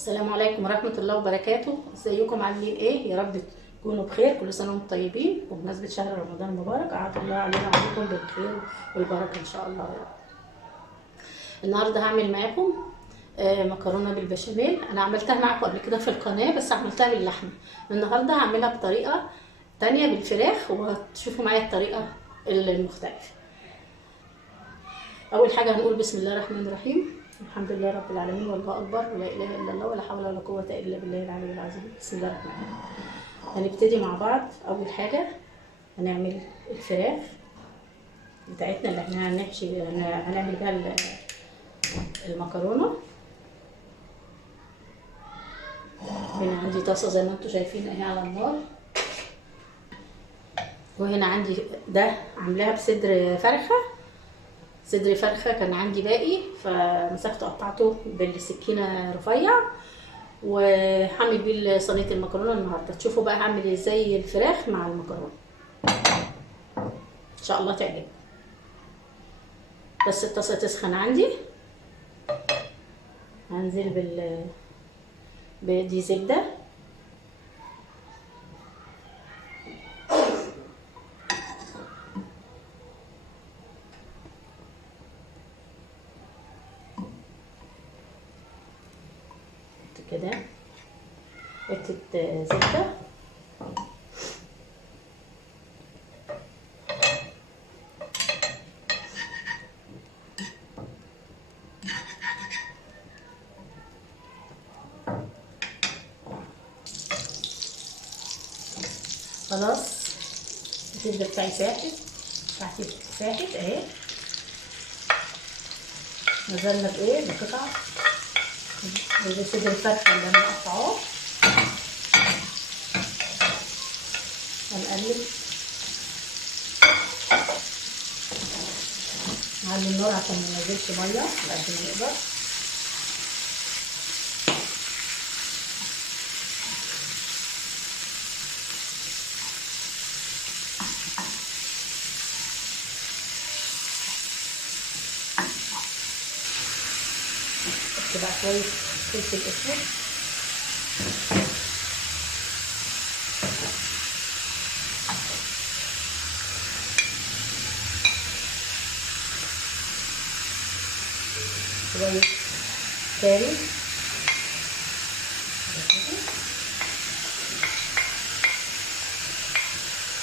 السلام عليكم ورحمة الله وبركاته. ازيكم عاملين ايه؟ يا رب تكونوا بخير. كل سنة وانتم طيبين وبمناسبة شهر رمضان المبارك. أعاد الله علينا وعليكم بالخير والبركة ان شاء الله يا رب. النهاردة هعمل معاكم مكرونة بالبشاميل. انا عملتها معاكم قبل كده في القناة بس عملتها باللحمة. النهاردة هعملها بطريقة تانية بالفراخ وهتشوفوا معايا الطريقة المختلفة. اول حاجة هنقول بسم الله الرحمن الرحيم. الحمد لله رب العالمين والله اكبر ولا اله الا الله ولا حول ولا قوه الا بالله العلي العظيم. بسم الله الرحمن الرحيم. هنبتدي مع بعض. اول حاجه هنعمل الفراخ بتاعتنا اللي احنا هنعمل بيها المكرونه. هنا عندي طاسه زي ما انتم شايفين اهي على النار، وهنا عندي ده عاملاها بصدر فرخه. صدر فرخه كان عندي باقي فمسكته قطعته بالسكينه رفيع وهعمل بيه صينيه المكرونه. النهارده تشوفوا بقى هعمل ازاي الفراخ مع المكرونه ان شاء الله تعجبكم. بس الطاسه تسخن عندي. هنزل بدي زبده كده، حته زبده خلاص. الزبده بتاعتي ساحت اهي. نزلنا بايه؟ بقطع صدر الفرخه اللي انا مقطعاه. هنقلب نعلي النار عشان ما ينزلش ميه على قد ما نقدر. بقى شويه فلفل اسود شويه كاري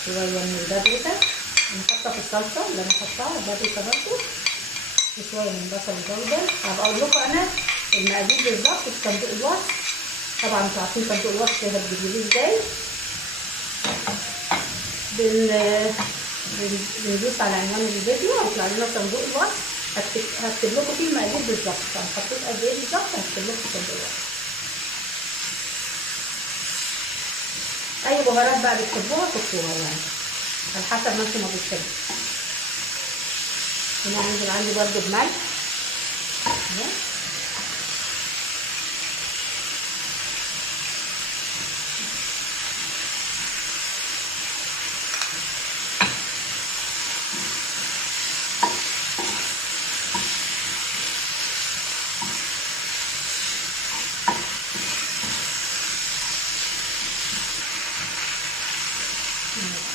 شويه من البابريكا نحطها في الصلصه اللي انا حطاها البابريكا برضه، وشويه من بصل الجودة. هبقى اقول لكم انا المقادير بالظبط في صندوق الوصف. طبعا انتوا عارفين صندوق الوصف ده بتجيبوه ازاي. بندوس على عنوان الفيديو هيطلع لنا صندوق الوصف. هكتب لكم فيه المقادير بالظبط، هنحطوه قد ايه بالظبط هكتب لكم في صندوق الوصف. اي بهارات بقى بتحبوها حطوها يعني على حسب ما انتوا ما بتحبوا. هنا هنزل عندي برده بملح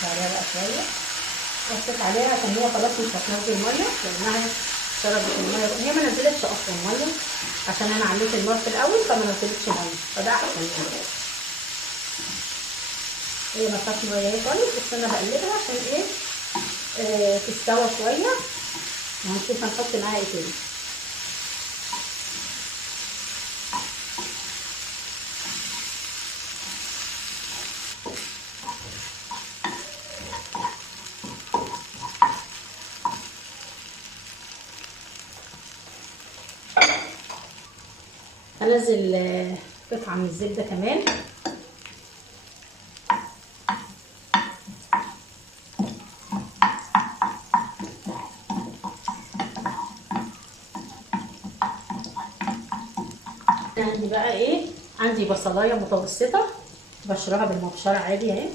عليها بقى شويه. بصيت عليها عشان هي خلاص مش هتنزل ميه لانها شربت الميه. هي ما نزلتش اصلا ميه عشان انا عليت النار في الاول فما نزلتش ميه فده احسن يعني. هي ما فيهاش ميه اهي خالص بس انا بقلبها عشان ايه تستوى شويه. وهنشوف هنحط معاها ايه تاني. هنزل قطعه من الزبده كمان. عندي بقى ايه، عندي بصلايه متوسطه بشرها بالمبشره عادي اهي.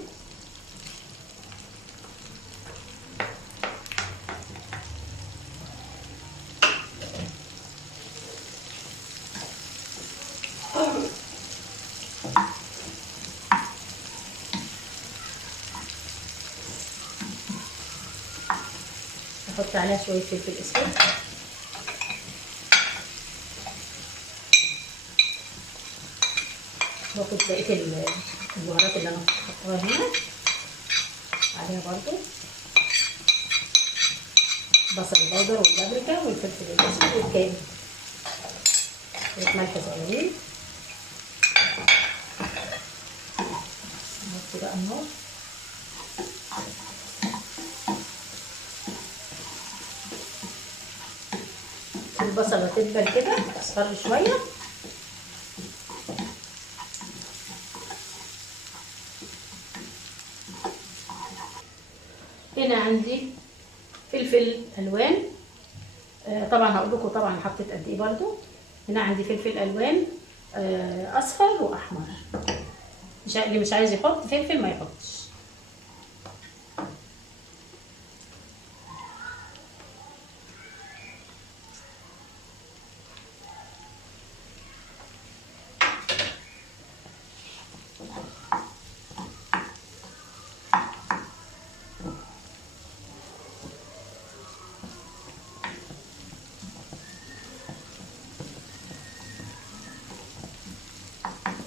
نحط عليها شويه فلفل اسود، واخد بقيه البهارات اللي انا حطاها هنا عليها برضو، بصل البودر والبابريكا والفلفل الاسود والكاري، شويه ملح صغيرين. نحط بقى النار، البصله تدبل كده تصفر شويه. هنا عندي فلفل الوان، طبعا هقول لكم طبعا حطيت قد ايه برضو. هنا عندي فلفل الوان اصفر واحمر، اللي مش عايز يحط فلفل ما يحطش.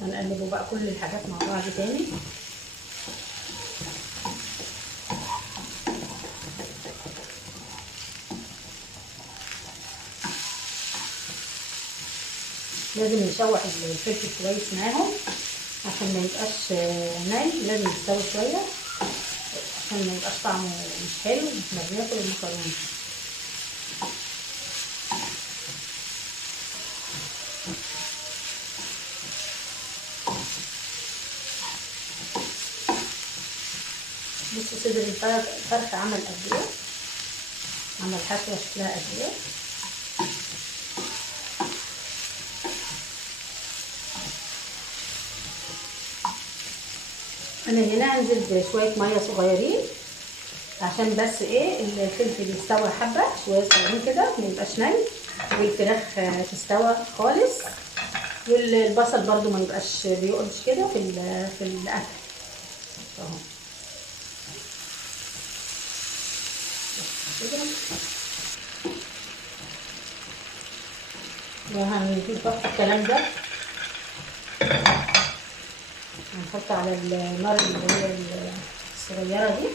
هنقلبه بقى كل الحاجات مع بعض تاني. لازم نشوح الفلفل كويس معاهم عشان ما يبقاش ني، لازم يستوي شويه عشان ما يبقاش طعمه مش حلو واحنا بناكل المكرونه. بصوا صدر الفرخ عمل قد ايه، عمل حشوه شكلها قد ايه. انا هنا هنزل بشويه ميه صغيرين عشان بس ايه الفلفل يستوي حبه شويه صغيرين كده ما يبقاش ني، والفراخ تستوى خالص، والبصل برضو ما يبقاش بيقلش كده في الاكل اهو كده. وهنجيب بقى الكلام ده هنحط على النار اللي هي الصغيره دي.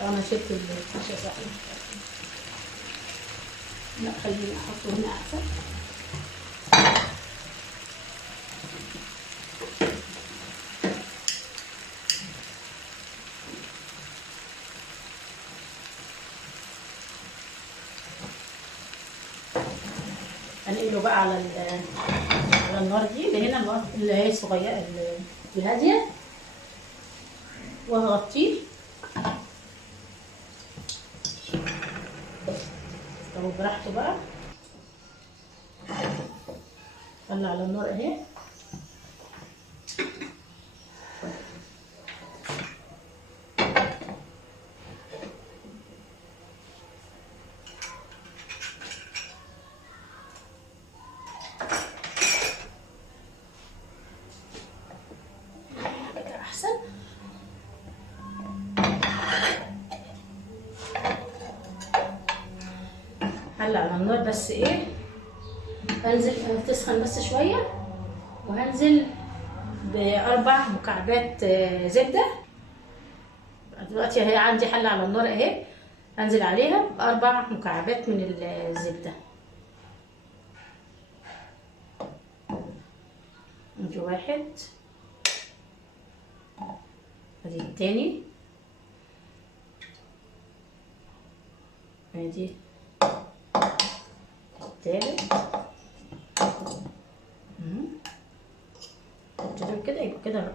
انا شلت الحشا صحيح، لا خليني احطه هنا احسن. هنقله بقى على النار دي اللي هنا، النار اللي هي الصغيره الهاديه، وهغطيه لو براحته بقى. خلي على النار اهي. احسن حل على النار بس ايه، هنزل تسخن بس شويه، وهنزل ب4 مكعبات زبده. دلوقتي اهي عندي حله على النار اهي، هنزل عليها ب4 مكعبات من الزبده. ادي واحد، ادي التاني، ادي التالت، دول كده يبقى كده 4.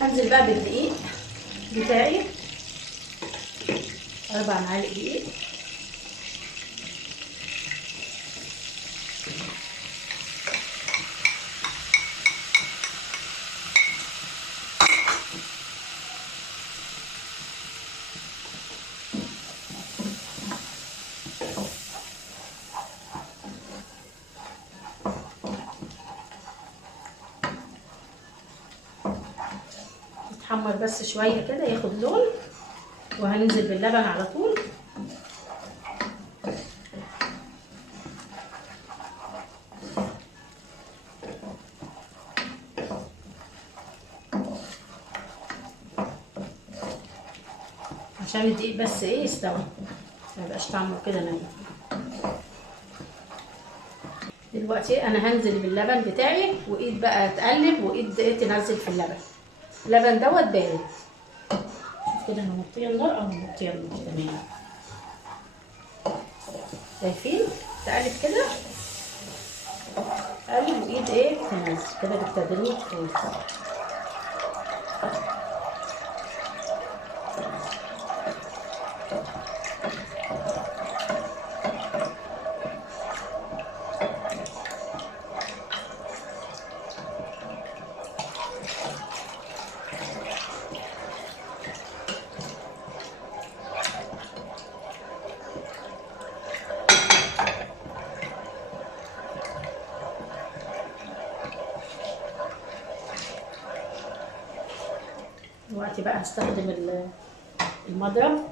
هنزل بقى بالدقيق بتاعي 4 معالق دقيق، بس شويه كده ياخد لون، وهننزل باللبن على طول. عشان الدقيق بس ايه يستوي، ما يبقاش طعمه كده ني. دلوقتي انا هنزل باللبن بتاعي، وايد بقى تقلب وايد ايه تنزل في اللبن. اللبن دوت بارد. شوف كده انا موطيه النار، موطيه النار تمام. شايفين؟ تقلب كده، قلب وايد ايه تنزل كده بالتدريج خالص. دلوقتي بقى هستخدم المضرب.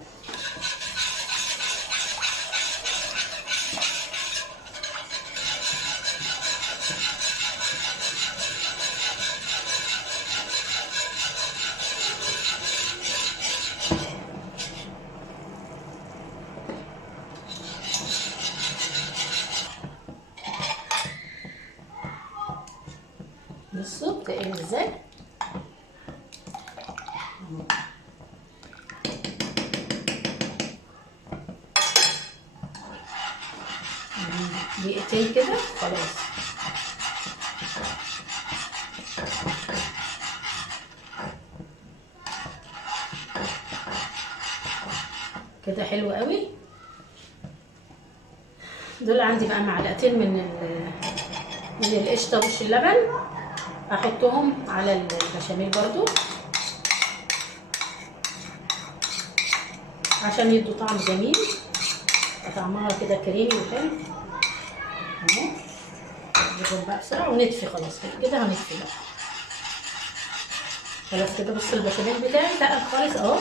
بصوا بتقلب ازاي. دقيقتين كده خلاص. كده حلو قوي. دول عندي بقى معلقتين من القشطه وش اللبن، هحطهم على البشاميل برضو عشان يدوا طعم جميل، طعمها كده كريمي وحلو اهو. نجيبهم بقى بسرعه ونطفي خلاص كده، هنطفي بقى خلاص كده. بصوا البشاميل بتاعي تقل خالص اهو،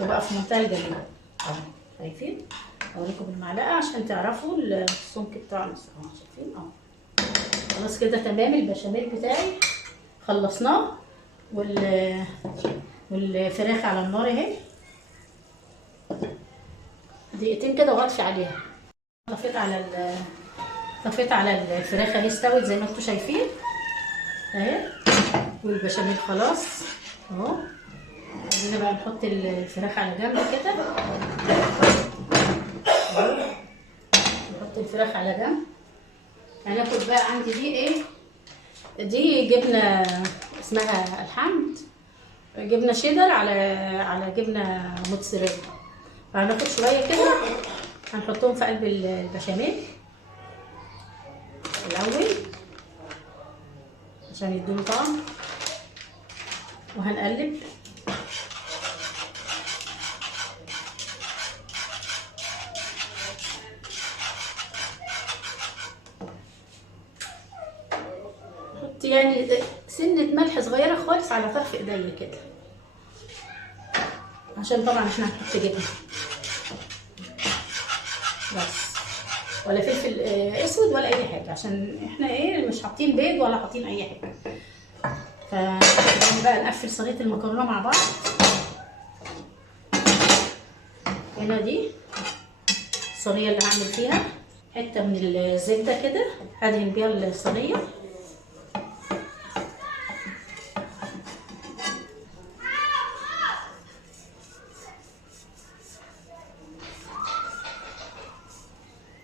وبقى في منتهى الجمال اهو. شايفين؟ اوريكم بالمعلقه عشان تعرفوا السمك بتاعه اهو. شايفين اهو. خلاص كده تمام. البشاميل بتاعي خلصناه، والفراخ على النار اهي. دقيقتين كده واطفي عليها. طفيت على الفراخ اهي، استوت زي ما انتم شايفين اهي. والبشاميل خلاص اهو. عايزين بقى نحط الفراخ على جنب كده اهو. نحط الفراخ على جنب. هناخد بقى عندي دي ايه، دي جبنه اسمها الحمد، جبنه شيدر على جبنه موتزاريلا. فهناخد شويه كده هنحطهم في قلب البشاميل الاول عشان يدوله طعم، وهنقلب. نحط يعني سنه ملح صغيره خالص على طرف ايديا كده، عشان طبعا احنا هنحط جبنه بس، ولا فلفل اسود ولا اي حاجه، عشان احنا ايه مش حاطين بيض ولا حاطين اي حاجه. بقى نقفل صينيه المكرونه مع بعض. هنا دي الصينيه اللي هعمل فيها، حته من الزبده كده هدهن بيها الصينيه.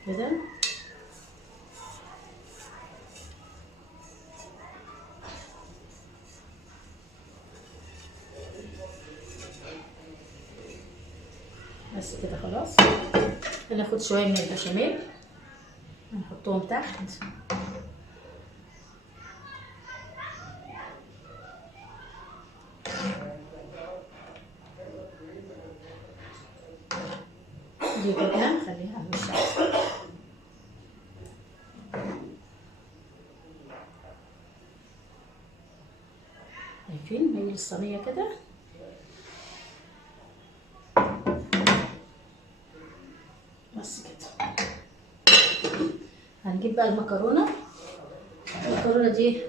كده بس كده خلاص. هناخد شويه من البشاميل هنحطهم تحت. دي جبنه خليها على الوش احسن. شايفين مايل الصينيه كده. بس كده. هنجيب بقى المكرونه. المكرونه دي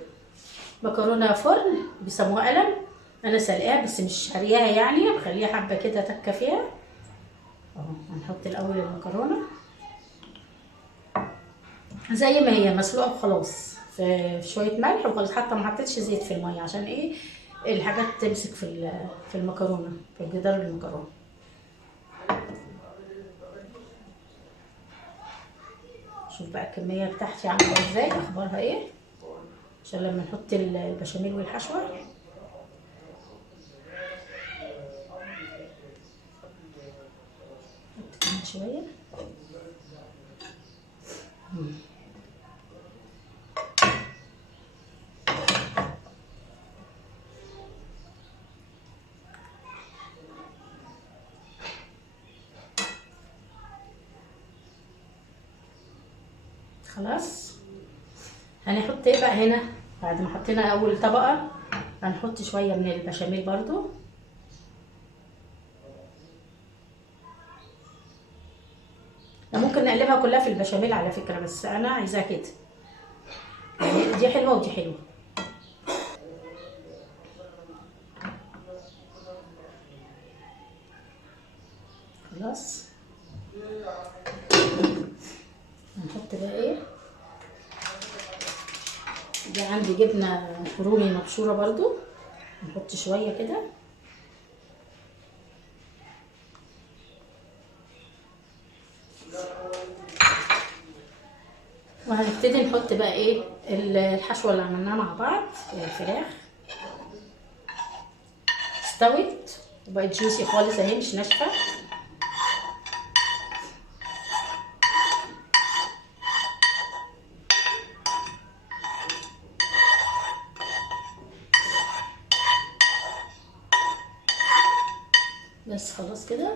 مكرونه فرن بيسموها قلم، انا سلقاها بس مش هرياها يعني، بخليها حبه كده تكه فيها اهو. هنحط الاول المكرونه زي ما هي مسلوقه وخلاص، في شويه ملح وخلاص، حتى ما حطيتش زيت في الميه عشان ايه الحاجات تمسك في المكرونه، في جدار المكرونه. شوف بقى الكميه بتاعتي عامله ازاي، اخبارها ايه، عشان لما نحط البشاميل والحشوه. نحط كمان شويه. خلاص. هنحط ايه بقى هنا بعد ما حطينا اول طبقه؟ هنحط شويه من البشاميل برضو. ممكن نقلبها كلها في البشاميل على فكره، بس انا عايزاها كده يعني، دي حلوه ودي حلوه. خلاص. هنحط بقى ايه، دي عندي جبنه رومي مبشوره برضو، نحط شويه كده. وهنبتدي نحط بقى ايه الحشوه اللي عملناها مع بعض. الفراخ استوت وبقت جوسي خالص اهي، مش ناشفه. بس خلاص كده.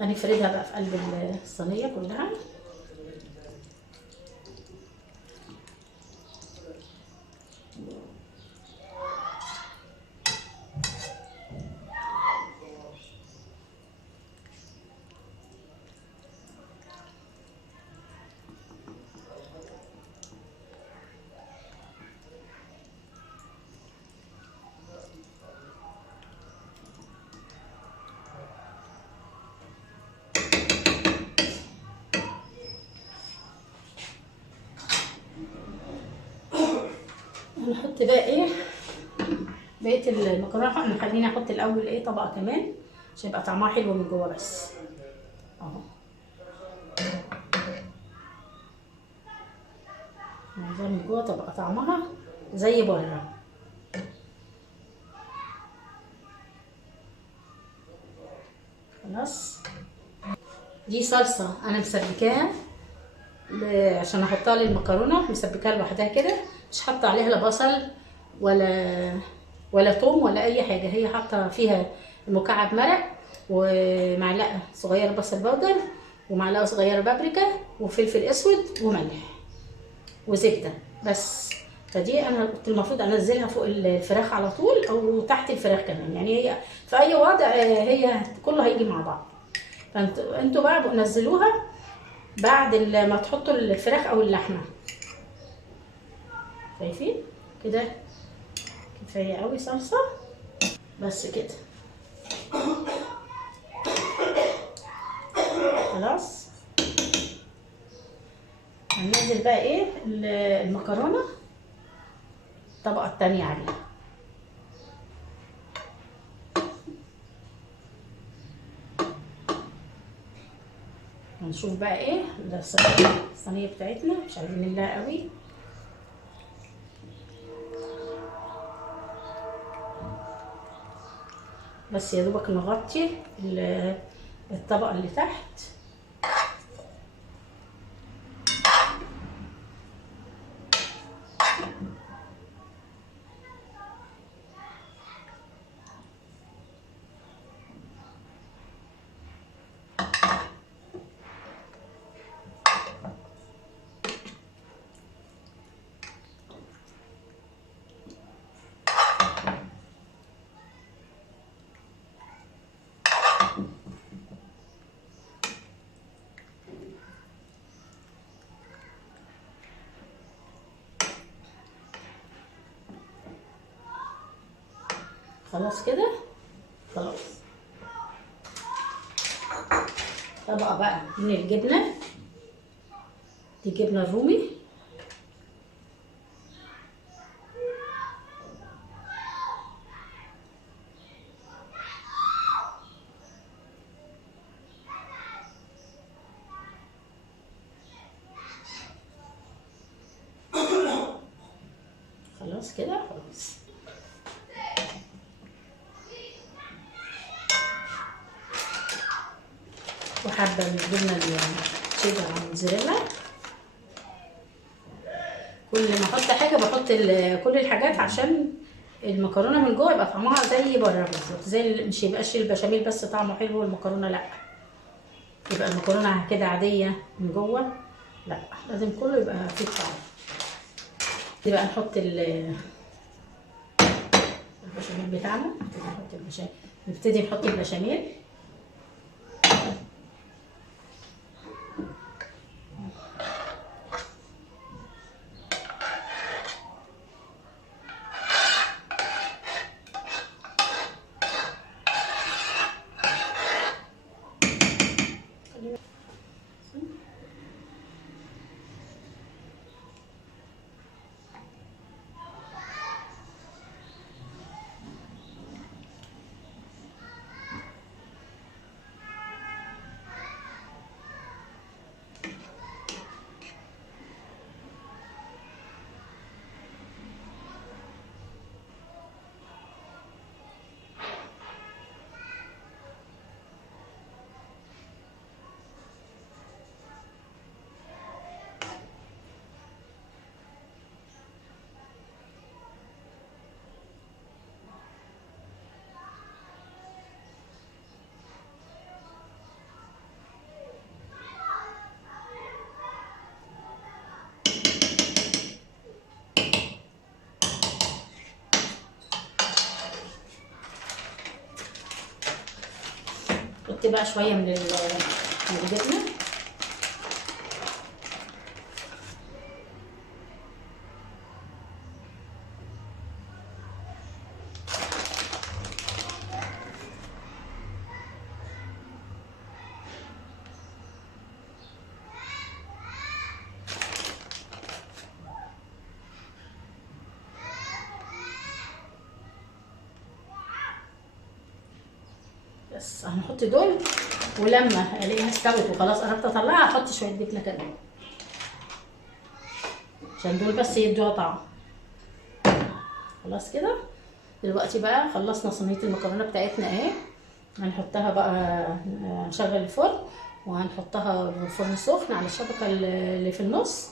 هنفردها بقى في قلب الصينيه كلها. هنحط بقى ايه بقيه المكرونه. خليني احط الاول ايه طبقه كمان عشان يبقى طعمها حلو من جوه بس اهو. عايزاها من جوه تبقى طعمها زي بره. خلاص. دي صلصه انا مسبكاها عشان احطها للمكرونه، مسبكاها لوحدها كده، مش حاطه عليها لا بصل ولا توم ولا اي حاجه. هي حاطه فيها مكعب مرق ومعلقه صغيره بصل بودر ومعلقه صغيره بابريكا وفلفل اسود وملح وزبده بس. فدي انا كنت المفروض انزلها فوق الفراخ على طول او تحت الفراخ كمان، يعني هي في اي وضع هي كله هيجي مع بعض. فانتوا بقى نزلوها بعد ما تحطوا الفراخ او اللحمه. شايفين كده كفايه قوي صلصه. بس كده خلاص. هننزل بقى ايه المكرونه الطبقه التانية عليها. هنشوف بقى ايه ده الصينيه بتاعتنا، مش عايزين نملاها قوي. بس يا دوبك نغطي الطبقه اللي تحت. خلاص كده. خلاص. طبقة بقى من الجبنة، دي جبنة الرومي. خلاص كده. خلاص. وحبة من الجبنة الشيدر على الموتزاريلا. كل ما احط حاجة بحط كل الحاجات عشان المكرونة من جوه يبقى طعمها زي بره بالظبط، زي مش يبقاش البشاميل بس طعمه حلو والمكرونة لا، يبقى المكرونة كده عادية من جوه، لا لازم كله يبقى فيه طعم. دي بقى نحط البشاميل بتاعنا. نبتدي نحط البشاميل. حط بقى شويه من الجبنه. بس هنحط دول، ولما الاقيها استوت وخلاص قربت اطلعها احط شويه جبنه كمان عشان دول بس يدوها طعم. خلاص كده. دلوقتي بقى خلصنا صينيه المكرونه بتاعتنا اهي. هنحطها بقى، هنشغل الفرن وهنحطها في الفرن سخن على الشبكه اللي في النص.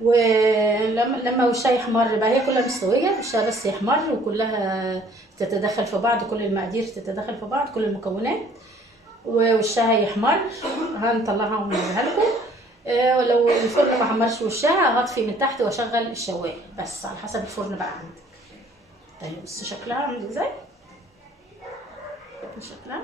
ولما وشها يحمر بقى، هي كلها مستويه، وشها بس يحمر وكلها تتدخل في بعض، كل المقادير تتدخل في بعض، كل المكونات، ووشها يحمر هنطلعها ونوريها لكم. ولو الفرن ما حمرش وشها هطفي من تحت واشغل الشوايه، بس على حسب الفرن بقى عندك. طيب بص شكلها عامل ازاي. شكلها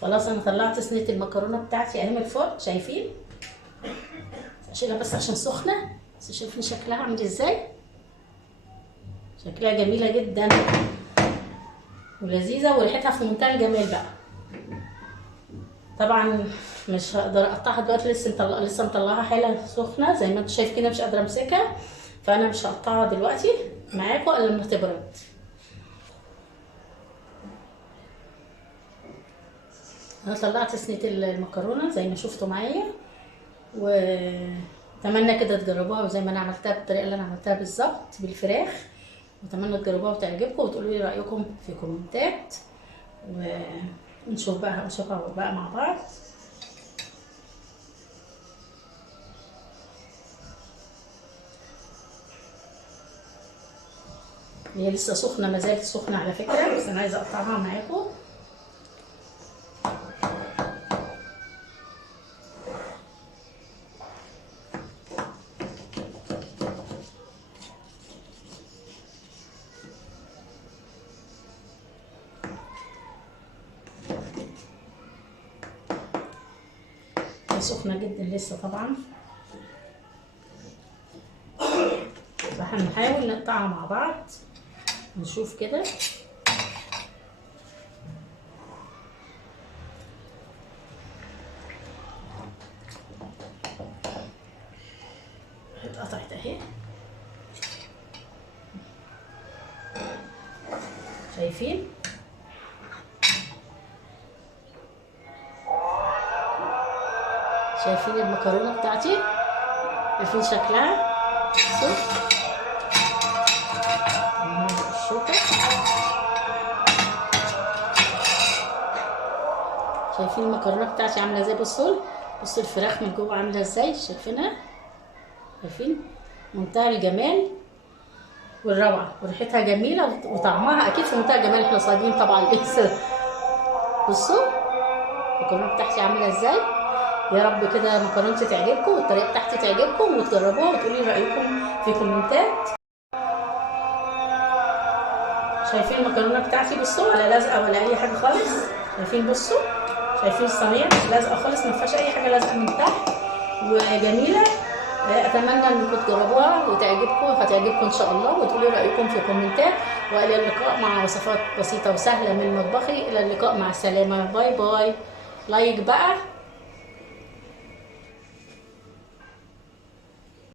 خلاص. انا طلعت صينيه المكرونه بتاعتي اهي من الفرن، شايفين؟ اشيلها بس عشان سخنه، بس شايفين شكلها عامل ازاي. شكلها جميله جدا ولذيذه وريحتها في منتهى الجمال بقى. طبعا مش هقدر اقطعها دلوقتي، لسه مطلعها حالا سخنه زي ما انتم شايفين كده، مش قادره امسكها، فانا مش هقطعها دلوقتي معاكم الا لما تبرد. انا طلعت صينيه المكرونه زي ما شفتوا معايا، واتمنى كده تجربوها زي ما انا عملتها بالطريقه اللي انا عملتها بالظبط بالفراخ، واتمنى تجربوها وتعجبكم وتقولوا لي رايكم في كومنتات، ونشوفها بقى مع بعض. هي لسه سخنه، ما زالت سخنه على فكره، بس انا عايزه اقطعها معاكم. سخنه جدا لسه طبعا. هنحاول نقطعها مع بعض، نشوف كده. اتقطعت اهي، شايفين؟ شايفين المكرونه بتاعتي؟ شايفين شكلها؟ بصوا الشوكه، شايفين المكرونه بتاعتي عامله ازاي؟ بصوا الفراخ من جوه عامله ازاي، شايفينها؟ شايفين؟ منتهى الجمال والروعه، وريحتها جميله وطعمها اكيد في منتهى الجمال. احنا صايمين طبعا لسه. بصوا المكرونه بتاعتي عامله ازاي. يا رب كده مكرونتي تعجبكم والطريقه بتاعتي تعجبكم وتجربوها وتقولي رايكم في كومنتات. شايفين المكرونه بتاعتي؟ بصوا ولا لازقه ولا اي حاجه خالص. شايفين؟ بصوا شايفين الصينيه مش لازقه خالص، ما فيهاش اي حاجه لازقه من تحت وجميله. اتمنى انكم تجربوها وتعجبكم، هتعجبكم ان شاء الله، وتقولوا رايكم في كومنتات. والى اللقاء مع وصفات بسيطه وسهله من مطبخي. الى اللقاء، مع السلامه، باي باي. لايك بقى.